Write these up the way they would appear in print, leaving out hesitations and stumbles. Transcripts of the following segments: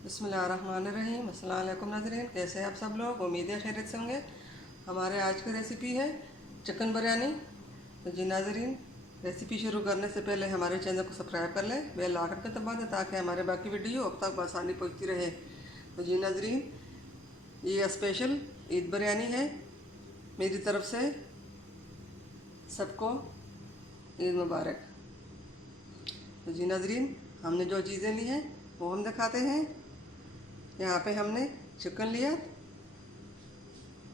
बिस्मिल्लाहिर्रहमानिर्रहीम। अस्सलाम वालेकुम नाज़रीन, कैसे हैं आप सब लोग। उम्मीद है खैरियत से होंगे। हमारे आज की रेसिपी है चिकन बिरयानी। तो जी नाज़रीन, रेसिपी शुरू करने से पहले हमारे चैनल को सब्सक्राइब कर लें, बेल आइकन पर दबा दें ताकि हमारे बाकी वीडियो अब तक आसानी पहुंचती रहे। तो जी नाज़रीन, ये स्पेशल ईद बिरयानी है मेरी तरफ से। सबको ईद मुबारक। तो जी नाज़रीन, हमने जो चीज़ें ली हैं वो हम दिखाते हैं। यहाँ पे हमने चिकन लिया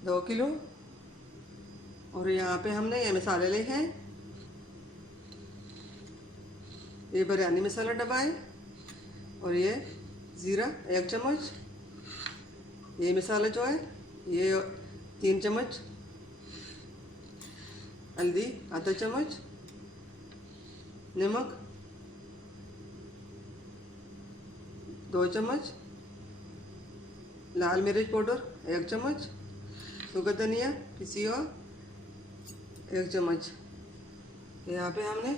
2 किलो, और यहाँ पे हमने ये मसाले लिए हैं। ये बिरयानी मसाला डब्बा है, और ये ज़ीरा 1 चम्मच, ये मसाला जो है ये 3 चम्मच, हल्दी आधा चम्मच, नमक 2 चम्मच, लाल मिर्च पाउडर 1 चम्मच, सूखा धनिया पिसी हुआ 1 चम्मच। यहाँ पे हमने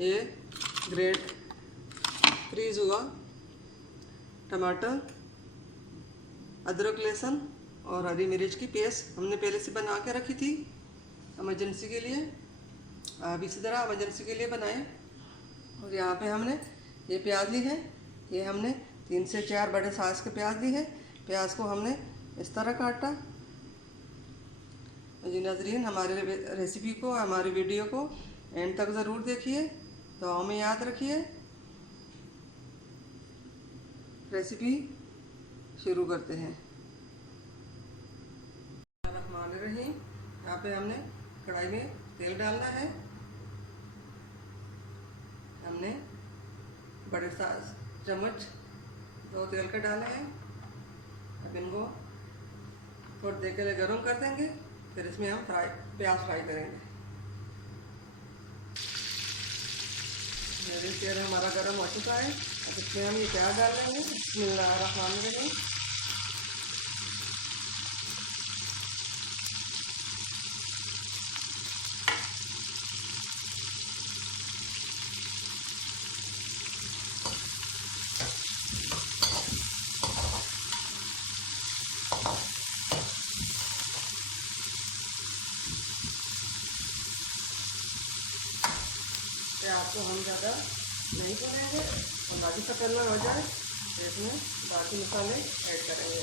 ये ग्रेट फ्रीज हुआ टमाटर, अदरक, लहसुन और हरी मिर्च की पेस्ट हमने पहले से बना के रखी थी इमरजेंसी के लिए। आप इसी तरह इमरजेंसी के लिए बनाएं। और यहाँ पे हमने ये प्याज ली है, ये हमने 3 से 4 बड़े साइज के प्याज ली है। प्याज को हमने इस तरह काटा। जी नाज़रीन, हमारे रेसिपी को, हमारी वीडियो को एंड तक ज़रूर देखिए, तो हमें याद रखिए। रेसिपी शुरू करते हैं। रहमान, यहाँ पे हमने कढ़ाई में तेल डालना है। हमने बड़े चम्मच 2 तेल का डाले हैं। अब इनको थोड़ी देर के लिए गर्म कर देंगे, फिर इसमें हम प्याज फ्राई करेंगे। तेल हमारा गर्म हो चुका है, अब इसमें हम ये प्याज डाल देंगे। बिस्मिल्लाहिर्रहमानिर्रहीम। प्याज को हम ज़्यादा नहीं भूनेंगे, और बाकी सा कलर हो जाए तो इसमें बाकी मसाले ऐड करेंगे।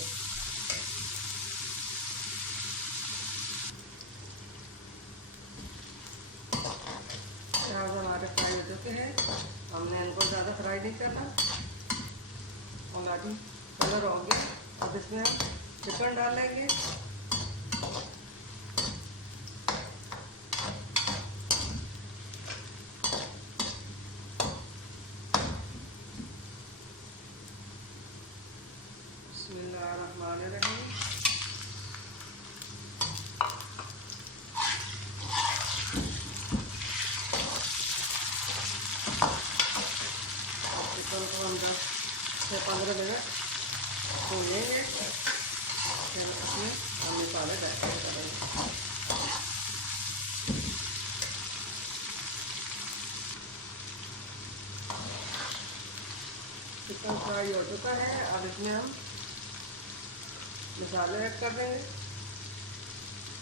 प्याज हमारे फ्राई हो चुके हैं, हमने इनको ज़्यादा फ्राई नहीं करना, और बाकी कलर हो गया। अब इसमें हम चिकन डालेंगे। बिस्मिल्लाहिर्रहमानिर्रहीम। चिकन को हम 10 से 15 मिनट भूनेंगे, फिर इसमें हम मसाले ऐड करेंगे। चिकन फ्राई हो चुका है, अब इसमें हम मसाले ऐड कर देंगे।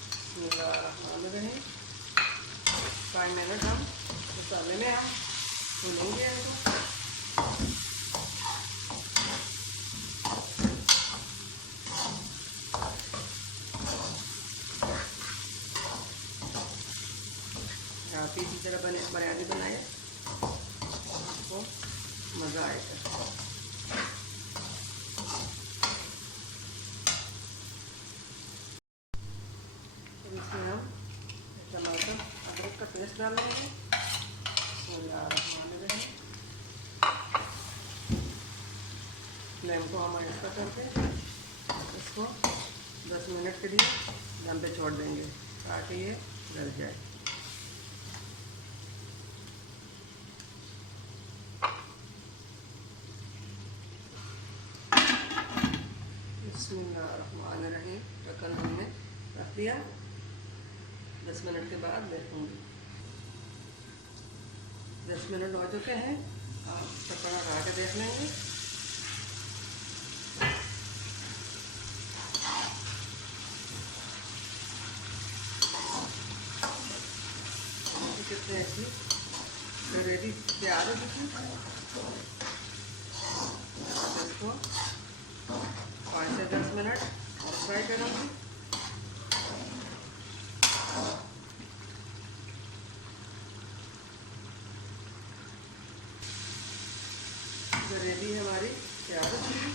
बिस्मिल्लाहिर्रहमानिर्रहीम। 5 मिनट हम मसाले में हम भूनेंगे इनको। आप इसी तरह बिरयानी बनाए, आपको मज़ा आएगा। इसमें हम टमाटर अदरक का पेस्ट डालेंगे। फ्लेम को हम ऐसा करके इसको 10 मिनट के लिए दम पे छोड़ देंगे ताकि ये गल जाए। बिस्मिल्लाहिर्रहमानिर्रहीम। ढक्कन हमने रख दिया। 10 मिनट के बाद देखूँगी। 10 मिनट हो चुके हैं, आप ढक्कन हटा के देख लेंगे। देखते हैं इसकी रेडी तैयार है देखिए। इसको 5 से 10 मिनट और फ्राई करूँगी। रेडी है हमारी तैयार है।